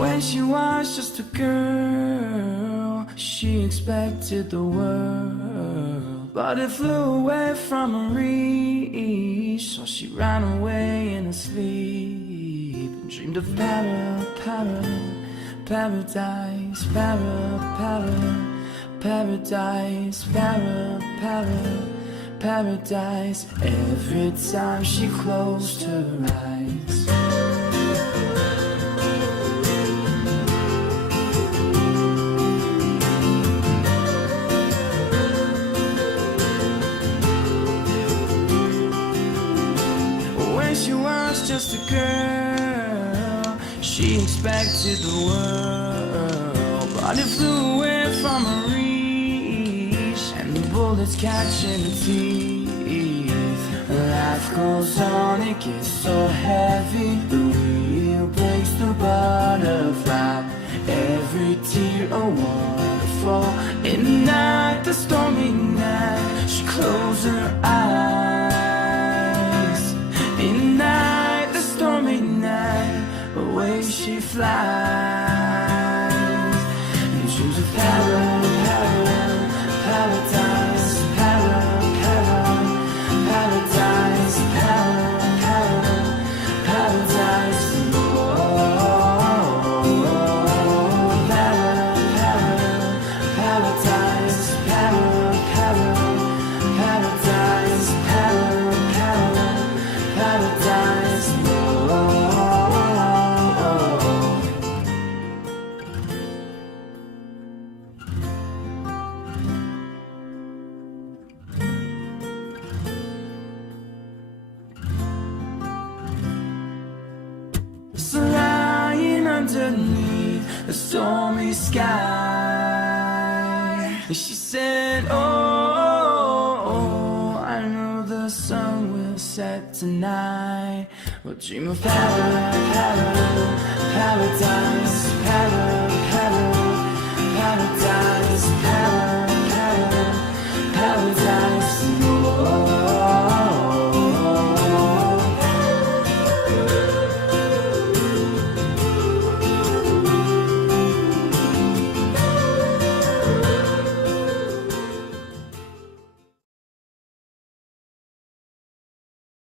When she was just a girl, she expected the world, but it flew away from her reach. So she ran away in her sleep and dreamed of paradise, paradise, paradise. Every time she closed her eyes. She was just a girl, she expected the world, but it flew away from her reach, and the bullets catching her teeth. Life goes on, it gets so heavy, the wheel breaks the butterfly, every tear a waterfall. In the night, the stormy night, she closed her eyes. In the night, the stormy night, away she flies. And dreams of paradise, paradise, paradise, paradise. So lying underneath the stormy sky, she said, oh, I know the sun will set tonight. We'll dream of paradise, paradise, paradise.